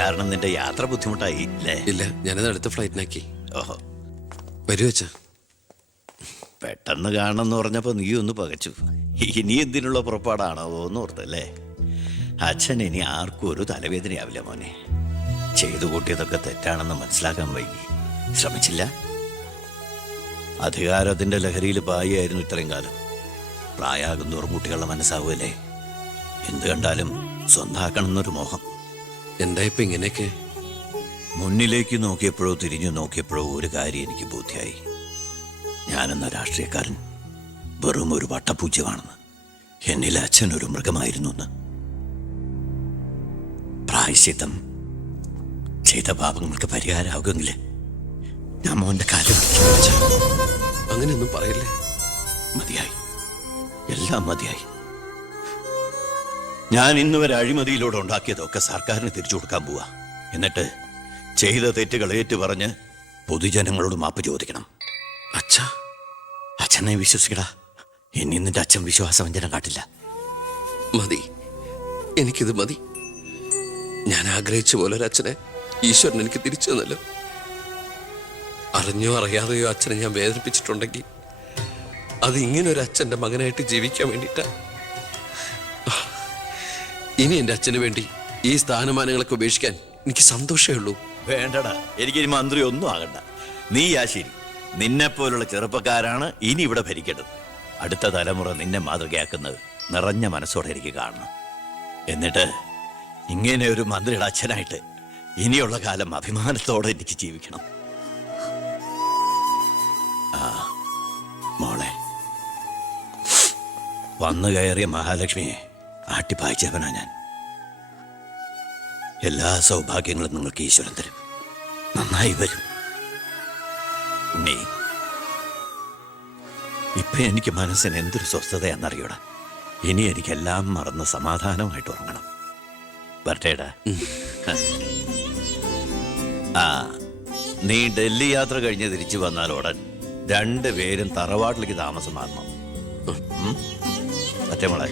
കാരണം നിന്റെ യാത്ര ബുദ്ധിമുട്ടായി അല്ലേ? ഇല്ല, ഞാനത് അടുത്ത ഫ്ലൈറ്റിനാക്കി. ഓഹോ, വരൂ അച്ഛാ. പെട്ടെന്ന് കാണണമെന്ന് പറഞ്ഞപ്പോൾ നീ ഒന്ന് പകച്ചു. ഇനി എന്തിനുള്ള പുറപ്പാടാണോ എന്ന് ഓർത്തല്ലേ? അച്ഛൻ ഇനി ആർക്കും ഒരു തലവേദനയാവില്ല മോനെ. ചെയ്തു കൂട്ടിയതൊക്കെ തെറ്റാണെന്ന് മനസ്സിലാക്കാൻ വൈകി. ശ്രമിച്ചില്ല. അധികാരത്തിന്റെ ലഹരിയിൽ പായായിരുന്നു ഇത്രയും കാലം. പ്രായമാകുന്നോറും കുട്ടികളുടെ മനസ്സാവുമല്ലേ? എന്ത് കണ്ടാലും സ്വന്താക്കണമെന്നൊരു മോഹം. എന്താ ഇപ്പൊ ഇങ്ങനെയൊക്കെ? മുന്നിലേക്ക് നോക്കിയപ്പോഴോ തിരിഞ്ഞു നോക്കിയപ്പോഴോ ഒരു കാര്യം എനിക്ക് ബോധ്യായി. ഞാനെന്ന രാഷ്ട്രീയക്കാരൻ വെറും ഒരു വട്ടപൂജ്യമാണെന്ന്. എന്നിലെ അച്ഛൻ ഒരു മൃഗമായിരുന്നു എന്ന്. പ്രായശ്ചിത്തം ചെയ്ത പാപങ്ങൾക്ക് പരിഹാരമാകുമെങ്കിൽ ഞാൻ മോന്റെ കാര്യം അങ്ങനെയൊന്നും പറയല്ലേ. മതിയായി, എല്ലാം മതിയായി. ഞാൻ ഇന്ന് വരെ അഴിമതിയിലൂടെ ഉണ്ടാക്കിയതൊക്കെ സർക്കാരിന് തിരിച്ചു കൊടുക്കാൻ പോവാ. എന്നിട്ട് ചെയ്ത തെറ്റുകൾ ഏറ്റുപറഞ്ഞ് പൊതുജനങ്ങളോട് മാപ്പ് ചോദിക്കണം. അച്ഛാ, അച്ഛനെ വിശ്വസിക്കടാ. ഇനി നിന്റെ അച്ഛൻ വിശ്വാസവഞ്ചനം കാട്ടില്ല. മതി, എനിക്കിത് മതി. ഞാൻ ആഗ്രഹിച്ച പോലെ ഒരു അച്ഛനെ ഈശ്വരൻ എനിക്ക് തിരിച്ചു തന്നല്ലോ. അറിഞ്ഞോ അറിയാതെയോ അച്ഛനെ ഞാൻ വേദനിപ്പിച്ചിട്ടുണ്ടെങ്കിൽ അത് ഇങ്ങനെ ഒരു അച്ഛൻ്റെ മകനായിട്ട് ജീവിക്കാൻ വേണ്ടിയിട്ടാ. ഇനി എൻ്റെ അച്ഛന് വേണ്ടി ഈ സ്ഥാനമാനങ്ങളൊക്കെ ഉപേക്ഷിക്കാൻ എനിക്ക് സന്തോഷമേ ഉള്ളൂ. വേണ്ടടാ, എനിക്കിനി മന്ത്രി ഒന്നും ആകണ്ട. നീ ശരി, നിന്നെപ്പോലുള്ള ചെറുപ്പക്കാരാണ് ഇനി ഇവിടെ ഭരിക്കേണ്ടത്. അടുത്ത തലമുറ നിന്നെ മാതൃകയാക്കുന്നത് നിറഞ്ഞ മനസ്സോടെ എനിക്ക് കാണണം. എന്നിട്ട് ഇങ്ങനെ ഒരു മന്ത്രിയുടെ അച്ഛനായിട്ട് ഇനിയുള്ള കാലം അഭിമാനത്തോടെ എനിക്ക് ജീവിക്കണം. ആ മോളെ, വന്നു കയറിയ മഹാലക്ഷ്മിയെ ആട്ടിപ്പായിച്ചവനാ ഞാൻ. എല്ലാ സൗഭാഗ്യങ്ങളും നിങ്ങൾക്ക് ഈശ്വരൻ തരും. നന്നായി വരും. ഉണ്ണി, ഇപ്പൊ എനിക്ക് മനസ്സിന് എന്തൊരു സ്വസ്ഥതയാണെന്നറിയൂടാ. ഇനി എനിക്കെല്ലാം മറന്ന് സമാധാനമായിട്ട് ഉറങ്ങണം. വരട്ടേടാ. ആ, നീ ഡൽഹി യാത്ര കഴിഞ്ഞ് തിരിച്ചു വന്നാൽ ഉടൻ രണ്ടുപേരും തറവാട്ടിലേക്ക് താമസം മാറണം. മറ്റേ മോളെ,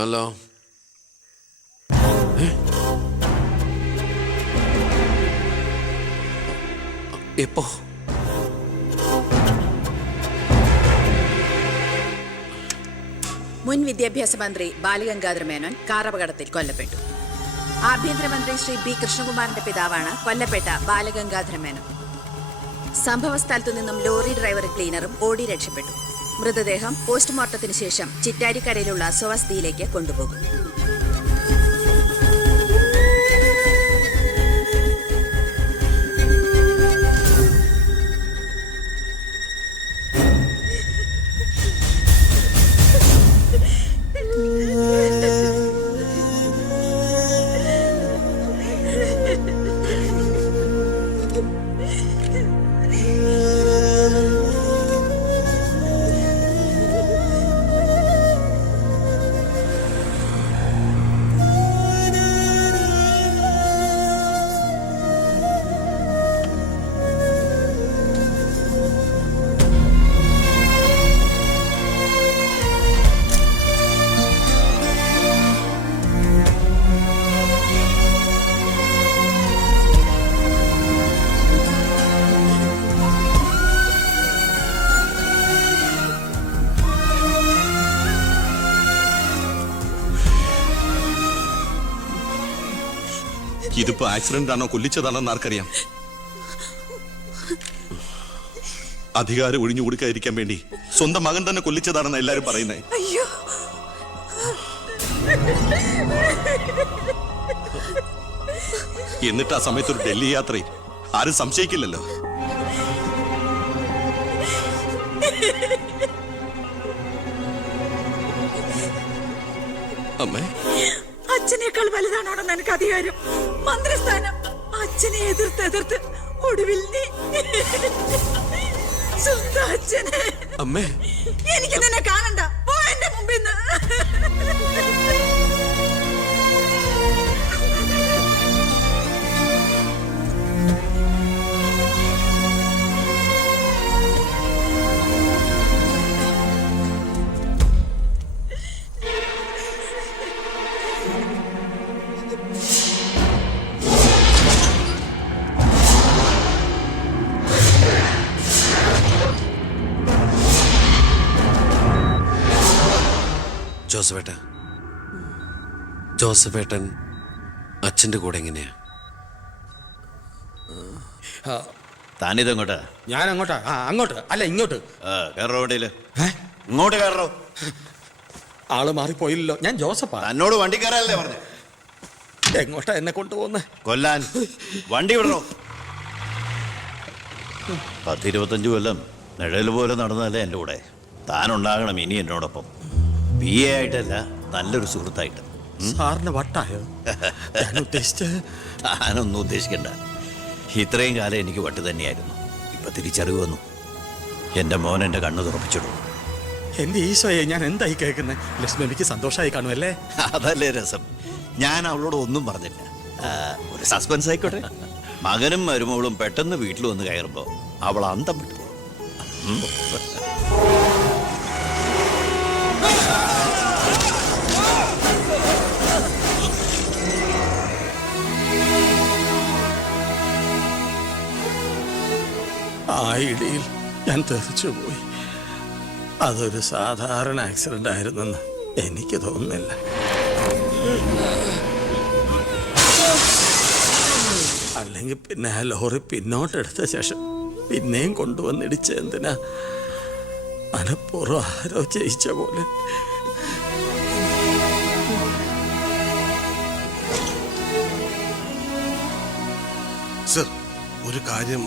ഹലോ. എപ്പോ? മുൻ വിദ്യാഭ്യാസ മന്ത്രി ബാലഗംഗാധര മേനോൻ കാറപകടത്തിൽ കൊല്ലപ്പെട്ടു. ആഭ്യന്തരമന്ത്രി ശ്രീ ബി കൃഷ്ണകുമാറിന്റെ പിതാവാണ് കൊല്ലപ്പെട്ട ബാലഗംഗാധര മേനോൻ. സംഭവ സ്ഥലത്തു നിന്നും ലോറി ഡ്രൈവറും ക്ലീനറും ഓടി രക്ഷപ്പെട്ടു. മൃതദേഹം പോസ്റ്റ്മോർട്ടത്തിന് ശേഷം ചിറ്റാരിക്കരയിലുള്ള സ്വവസതിയിലേക്ക് കൊണ്ടുപോകും. ഇതിപ്പോ ആക്സിഡന്റ് ആണോ കൊല്ലിച്ചതാണോന്ന് ആർക്കറിയാം? അധികാരം ഒഴിഞ്ഞു കൊടുക്കാതിരിക്കാൻ വേണ്ടി സ്വന്തം മകൻ തന്നെ കൊല്ലിച്ചതാണെന്ന് എല്ലാരും പറയുന്നേ. എന്നിട്ട് ആ സമയത്ത് ഒരു ഡൽഹി യാത്ര ആരും സംശയിക്കില്ലല്ലോ. അമ്മേ, അച്ഛനേക്കാൾ വലുതാണോടെന്ന് എനിക്ക് അധികാരം, മന്ത്രിസ്ഥാനം. അച്ഛനെ എതിർത്ത് ഒടുവിൽ നീ സ്വന്തം അച്ഛനെ. അമ്മേ, എനിക്ക് നിന്നെ കാണണ്ട, പോ എന്റെ മുമ്പിൽ നിന്ന്. ജോസഫേട്ടൻ അച്ഛൻ്റെ കൂടെ എങ്ങനെയാ? താനിതെങ്ങോട്ടാ? ഞാൻ അങ്ങോട്ടാ? അങ്ങോട്ട് അല്ല ഇങ്ങോട്ട്. കയറോ വണ്ടിയില്. ഇങ്ങോട്ട് കയറോ. ആള് മാറിപ്പോയില്ലല്ലോ. ഞാൻ ജോസഫാ. തന്നോട് വണ്ടി കയറാനല്ലേ പറഞ്ഞു? എങ്ങോട്ടാ എന്നെ കൊണ്ടുപോകുന്നേ? കൊല്ലാൻ. വണ്ടി വിടണോ? 10-25 കൊല്ലം നിഴൽ പോലെ നടന്നതല്ലേ എൻ്റെ കൂടെ. താനുണ്ടാകണം ഇനി എന്നോടൊപ്പം. PA ആയിട്ടല്ല, നല്ലൊരു സുഹൃത്തായിട്ട്. സാറിന് വട്ടായോ? ഞാൻ ഉദ്ദേശിച്ചത്. താനൊന്നും ഉദ്ദേശിക്കണ്ട. ഇത്രയും കാലം എനിക്ക് വട്ട് തന്നെയായിരുന്നു. ഇപ്പൊ തിരിച്ചറിവ് വന്നു. എൻ്റെ മോൻ എൻ്റെ കണ്ണു തുറപ്പിച്ചിടും. എന്റെ ഈശോയെ, ഞാൻ എന്തായി കേൾക്കുന്നത്? ലക്ഷ്മിക്ക് സന്തോഷമായി കാണുമല്ലേ? അതല്ലേ രസം. ഞാൻ അവളോട് ഒന്നും പറഞ്ഞില്ല. ഒരു സസ്പെൻസ് ആയിക്കോട്ടെ. മകനും മരുമകളും പെട്ടെന്ന് വീട്ടിൽ വന്ന് കയറുമ്പോ അവൾ അന്തം വിട്ടു. ആ ഇടിയിൽ ഞാൻ തെറിച്ചുപോയി. അതൊരു സാധാരണ ആക്സിഡന്റ് ആയിരുന്നെന്ന് എനിക്ക് തോന്നുന്നില്ല. അല്ലെങ്കിൽ പിന്നെ ആ ലോറി പിന്നോട്ടെടുത്ത ശേഷം പിന്നെയും കൊണ്ടുവന്നിടിച്ച എന്തിനാ? മനപ്പൂർവ്വം ആരോ ജയിച്ച പോലെ. സർ, ഒരു കാര്യം,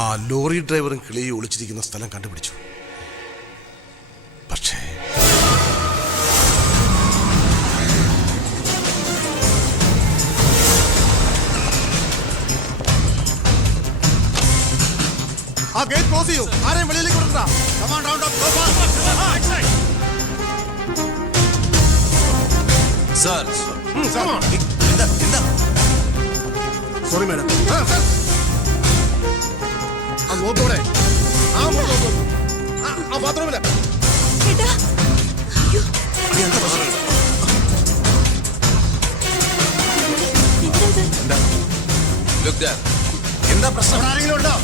ആ ലോറി ഡ്രൈവറും കിളിയും ഒളിച്ചിരിക്കുന്ന സ്ഥലം കണ്ടുപിടിച്ചു. പക്ഷേ ആ ഗേറ്റ് ക്ലോസ് ചെയ്യൂ. ആരെയും വെളിയിലേക്ക് വിടണ്ട. Come on, round up, go fast. Sir, Come on. Sorry, madam. Sir. ആ നോക്കോടെ. ആ നോക്കൂ. ആ ബാത്റൂമില്. എന്താ പ്രശ്നം? ആരെങ്കിലും ഉണ്ടോ?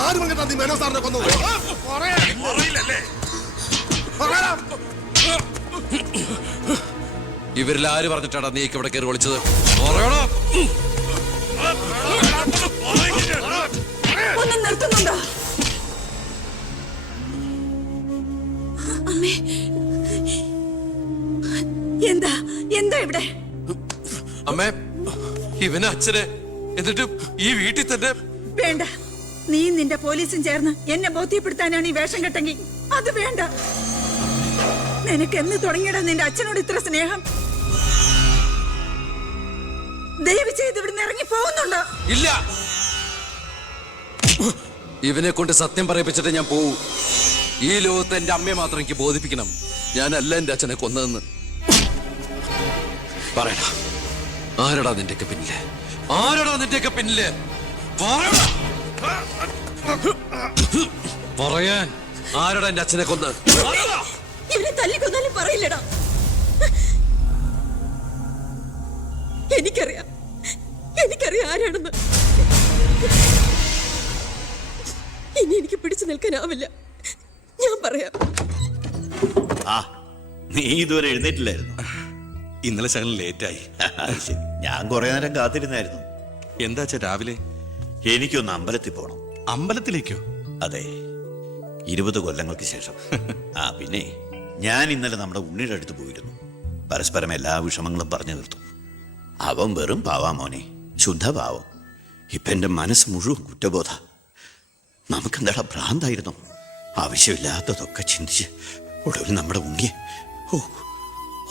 ആരും നീ മേനോ സാറിനെ കൊന്നു. ഇവരിൽ ആര് പറഞ്ഞിട്ടാണ് നീക്ക് ഇവിടെ കയറി വിളിച്ചത്? നിർത്തുന്നുണ്ടോ? അമ്മേ, എന്താ എന്താ ഇവിടെ? അമ്മേ, ഇവന് അച്ഛനെ, എന്നിട്ട് ഈ വീട്ടിൽ തന്നെ. വേണ്ട, നീ നിന്റെ പോലീസും ചേർന്ന് എന്നെ ബോധ്യപ്പെടുത്താനാണ് ഈ വേഷം കെട്ടെങ്കിൽ അത് വേണ്ട. നിനക്ക് എന്ന് തുടങ്ങിയിടാ നിന്റെ അച്ഛനോട് ഇത്ര സ്നേഹം? ദയവ് ചെയ്ത് ഇവിടുന്ന് ഇറങ്ങി പോകുന്നുണ്ടോ? ഇല്ല, ഇവനെ കൊണ്ട് സത്യം പറയിപ്പിച്ചിട്ട് ഞാൻ പോവൂ. ഈ ലോകത്ത് എന്റെ അമ്മയെ മാത്രം എനിക്ക് ബോധിപ്പിക്കണം ഞാനല്ല എന്റെ അച്ഛനെ കൊന്നതെന്ന്. പറയടാ, ആരടാ നിന്റെയൊക്കെ പിന്നില്? ആരടാ നിന്റെയൊക്കെ പിന്നില്? പറയാൻ ആരടാ എന്റെ അച്ഛനെ കൊന്ന്? ഇവനെ തല്ലിക്കൊന്നാലും പറയില്ലടാ. എനിക്കറിയാം ആരാണെന്ന്. ഇനി എനിക്ക് പിടിച്ചു നിൽക്കാനാവില്ല. ഞാൻ പറയാം. നീ ഇതുവരെ എഴുന്നേറ്റില്ലായിരുന്നു? ഇന്നലെ ശകലം ലേറ്റായി. ശരി, ഞാൻ കുറെ നേരം കാത്തിരുന്നായിരുന്നു. എന്താ രാവിലെ? എനിക്കൊന്ന് അമ്പലത്തിൽ പോകണം. അമ്പലത്തിലേക്കോ? അതെ, 20 കൊല്ലങ്ങൾക്ക് ശേഷം. പിന്നെ ഞാൻ ഇന്നലെ നമ്മുടെ ഉണ്ണിയുടെ അടുത്ത് പോയിരുന്നു. പരസ്പരം എല്ലാ വിഷമങ്ങളും പറഞ്ഞു തീർത്തു. അവൻ വെറും പാവാ മോനെ, ശുദ്ധഭാവം. ഇപ്പൊ എന്റെ മനസ്സ് മുഴുവൻ കുറ്റബോധ. നമുക്കെന്താടാ ഭ്രാന്തായിരുന്നു? ആവശ്യമില്ലാത്തതൊക്കെ ചിന്തിച്ച് ഒടുവിൽ നമ്മുടെ ഉണ്ണിയെ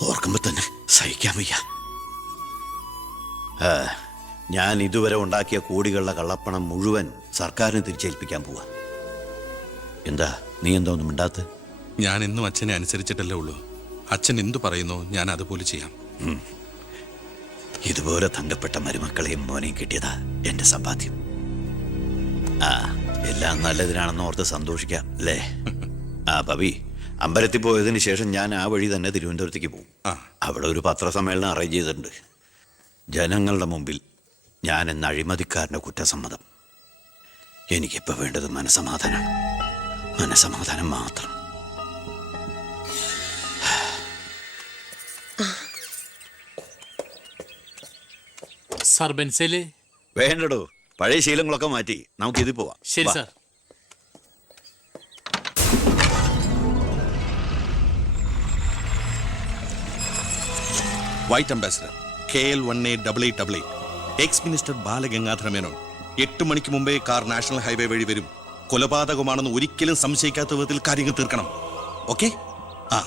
ഓർക്കുമ്പോ തന്നെ സഹിക്കാൻ വയ്യ. ഞാൻ ഇതുവരെ ഉണ്ടാക്കിയ കോടികളുടെ കള്ളപ്പണം മുഴുവൻ സർക്കാരിന് തിരിച്ചേൽപ്പിക്കാൻ പോവാ. എന്താ നീ എന്താ ഒന്നും മിണ്ടാത്ത? ഞാൻ എന്നും അച്ഛനെ അനുസരിച്ചിട്ടല്ലേ ഉള്ളൂ. അച്ഛൻ എന്തു പറയുന്നോ ഞാൻ അതുപോലെ ചെയ്യാം. ഇതുപോലെ തങ്കപ്പെട്ട മരുമക്കളെയും മോനെയും കിട്ടിയതാ എന്റെ സമ്പാദ്യം. ആ, എല്ലാം നല്ലതിനാണെന്ന് ഓർത്ത് സന്തോഷിക്കാം അല്ലേ? ആ പവി, അമ്പലത്തിൽ പോയതിന് ശേഷം ഞാൻ ആ വഴി തന്നെ തിരുവനന്തപുരത്തേക്ക് പോകും. അവിടെ ഒരു പത്രസമ്മേളനം അറേഞ്ച് ചെയ്തിട്ടുണ്ട്. ജനങ്ങളുടെ മുമ്പിൽ ഞാൻ എന്ന അഴിമതിക്കാരൻ്റെ കുറ്റസമ്മതം. എനിക്കിപ്പോൾ വേണ്ടത് മനസമാധാനമാണ്. മനസമാധാനം മാത്രം. സാർ ബെൻസേല് വേണ്ടടോ, പഴയ ശീലങ്ങളൊക്കെ മാറ്റി നമുക്ക് ഇതിൽ പോവാം. ശരി വാ. Sir. White ambassador KL1888 X minister Balagangadhara Menon 8 മണിക്ക് മുമ്പേ കാർ നാഷണൽ ഹൈവേ വഴി വരും. കൊലപാതകമാണെന്ന് ഒരിക്കലും സംശയിക്കാത്ത വിധത്തിൽ കാര്യങ്ങൾ തീർക്കണം. ഓക്കെ? ആ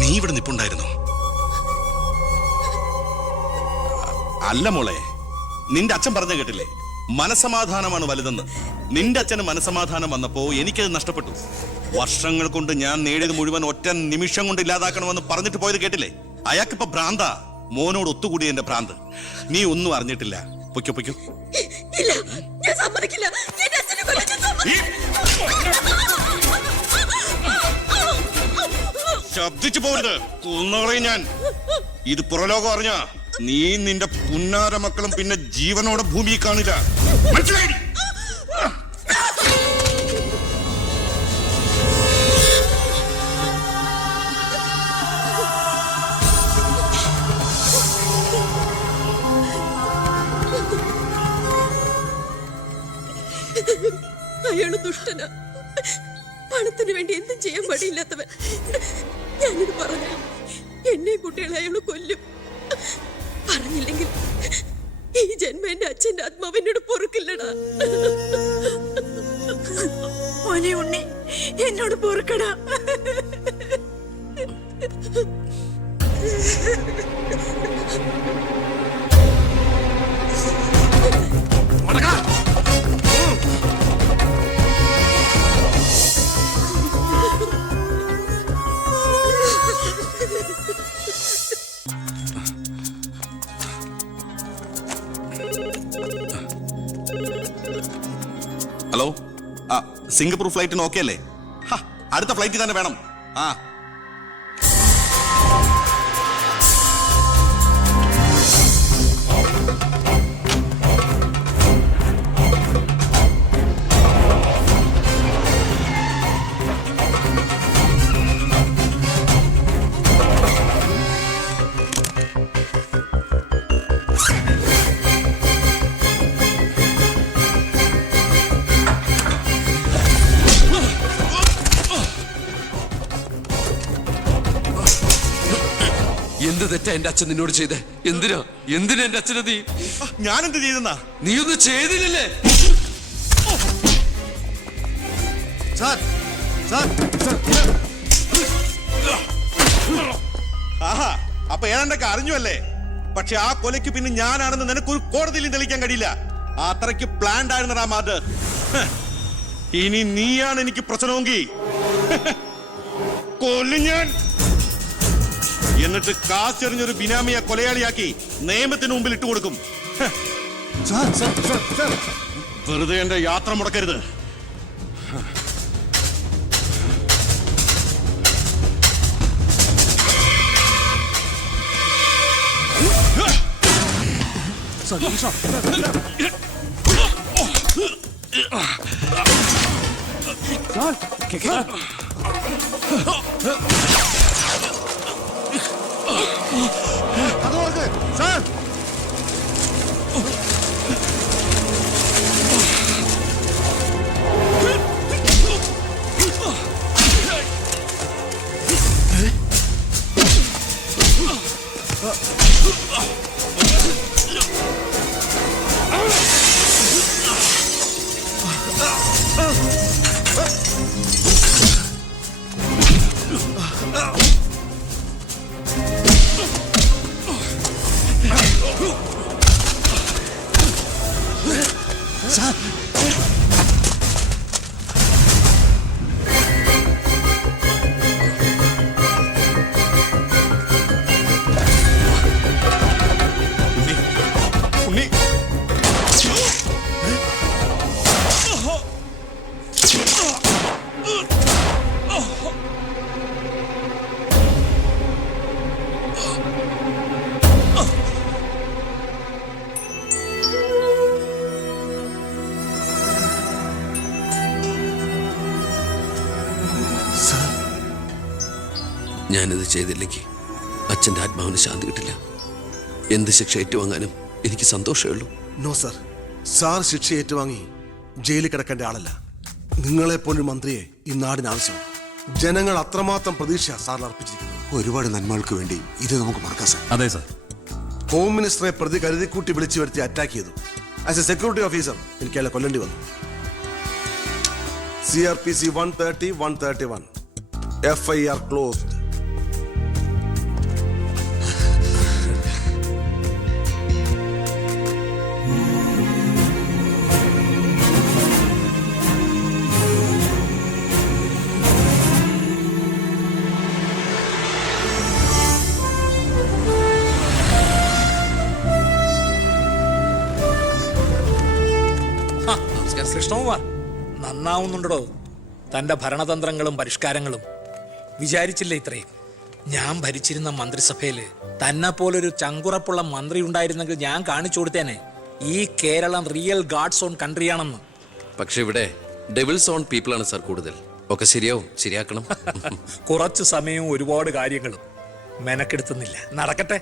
നീ ഇവിടെ നിപ്പുണ്ടായിരുന്നോ? അല്ല മോളെ, നിന്റെ അച്ഛൻ പറഞ്ഞ കേട്ടില്ലേ, മനസമാധാനമാണ് വലുതെന്ന്. നിന്റെ അച്ഛന് മനസമാധാനം വന്നപ്പോ എനിക്കത് നഷ്ടപ്പെട്ടു. വർഷങ്ങൾ കൊണ്ട് ഞാൻ നേടിയത് മുഴുവൻ ഒറ്റ നിമിഷം കൊണ്ട് ഇല്ലാതാക്കണമെന്ന് പറഞ്ഞിട്ട് പോയത് കേട്ടില്ലേ? അയാൾക്കിപ്പോ ഭ്രാന്ത. മോനോട് ഒത്തുകൂടി എന്റെ ഭ്രാന്ത്. നീ ഒന്നും അറിഞ്ഞിട്ടില്ല. പൊയ്ക്കോ പൊയ്ക്കോ. ഇല്ല, ഞാൻ സമ്മതിക്കില്ല. എന്റെ അച്ഛനെ കൊല്ലാൻ ഞാൻ ശബ്ദിച്ചു പോരുത്, കൊന്നുകളയും ഞാൻ. ഇത് പുറലോകം അറിഞ്ഞ നീ നിന്റെ പുന്നാര മക്കളും പിന്നെ ജീവനോടെ ഭൂമിയിൽ കാണില്ല. മനസ്സിലായി? അയാള് ദുഷ്ടനാ. പണത്തിന് വേണ്ടി എന്തും ചെയ്യാൻ മടിയില്ലാത്തവൻ. ഞാനിത് പറഞ്ഞു, എന്നെ കുട്ടികളെ അയാള് കൊല്ലും. പറഞ്ഞില്ലെങ്കിൽ ഈ ജന്മം എന്റെ അച്ഛന്റെ ആത്മാവിനോട് പൊറുക്കില്ലടാ. മോനെ ഉണ്ണി, എന്നോട് പൊറുക്കടാ. ഹലോ, ആ സിംഗപ്പൂർ ഫ്ലൈറ്റിന് ഓക്കെ അല്ലേ? അടുത്ത ഫ്ലൈറ്റ് തന്നെ വേണം. ആ എന്ത് തെറ്റാ എന്റെ അച്ഛൻ നിന്നോട് ചെയ്തേ? എന്തിനാ എന്റെ അച്ഛനെ നീ? ഞാനെന്ത് ചെയ്തെന്നാ? നീ ഒന്നും ചെയ്തില്ലല്ലേ? സാർ സാർ ആഹാ, അപ്പൊ ഏതാണ്ടൊക്കെ അറിഞ്ഞു അല്ലേ? പക്ഷെ ആ കൊലയ്ക്ക് പിന്നെ ഞാനാണെന്ന് നിനക്കൊരു കോടതിയിലും തെളിയിക്കാൻ കഴിയില്ല. അത്രയ്ക്ക് പ്ലാൻഡ് ആയിരുന്നടാ മാത്. ഇനി നീയാണ് എനിക്ക് പ്രശ്നമെങ്കിൽ കൊല്ലും ഞാൻ. എന്നിട്ട് കാശെറിഞ്ഞൊരു ബിനാമിയെ കൊലയാളിയാക്കി നിയമത്തിന് മുമ്പിൽ ഇട്ടുകൊടുക്കും. സാർ സാർ സാർ സാർ വെറുതെ എന്റെ യാത്ര മുടക്കരുത്. അത് ഓർക്ക് സാർ. ഉണ്ണി ഞാനിത് ചെയ്തില്ലെങ്കിൽ അച്ഛൻ്റെ ആത്മാവിന് ശാന്തി കിട്ടില്ല. എന്ത് ശിക്ഷ ഏറ്റുവാങ്ങാനും എനിക്ക് സന്തോഷമേ ഉള്ളൂ. നോ സർ, സാർ ശിക്ഷ ഏറ്റുവാങ്ങി ജയിലിൽ കിടക്കേണ്ട ആളല്ല. നിങ്ങളെപ്പോലൊരു മന്ത്രിയെ ഈ നാടിന് ആവശ്യം. ജനങ്ങൾ അത്രമാത്രം പ്രതീക്ഷ സാറിന് അർപ്പിച്ചിരിക്കുന്നു. ഒരുപാട് നന്മകൾക്ക് വേണ്ടി ഇത് നമുക്ക് മറക്കാം സാർ. അതെ സർ. ഹോം മിനിസ്റ്ററെ പ്രതി കരുതിക്കൂട്ടി വിളിച്ചു വരുത്തി അറ്റാക്ക് ചെയ്തു. ആസ് എ സെക്യൂരിറ്റി ഓഫീസർ എനിക്ക് അയാളെ കൊല്ലേണ്ടി വന്നു. CRPC 130, 131. FIR closed. കൃഷ്ണകുമാർ നന്നാവുന്നുണ്ടോ? തന്റെ ഭരണതന്ത്രങ്ങളും പരിഷ്കാരങ്ങളും വിചാരിച്ചില്ലേ ഇത്രയും? ഞാൻ ഭരിച്ചിരുന്ന മന്ത്രിസഭയിൽ തന്നെ പോലൊരു ചങ്കുറപ്പുള്ള മന്ത്രി ഉണ്ടായിരുന്നെങ്കിൽ ഞാൻ കാണിച്ചു കൊടുത്തേനെ ഈ കേരളം റിയൽ ഗാഡ്സ് ഓൺ കൺട്രിയാണെന്ന്. പക്ഷെ ഇവിടെ ഡെവിൾസ് ഓൺ പീപ്പിളാണ് സാർ കൂടുതൽ. ഒക്കെ ശരിയാവും, ശരിയാക്കണം. കുറച്ച് സമയവും ഒരുപാട് കാര്യങ്ങളും മെനക്കെടുത്തുന്നില്ല. നടക്കട്ടെ.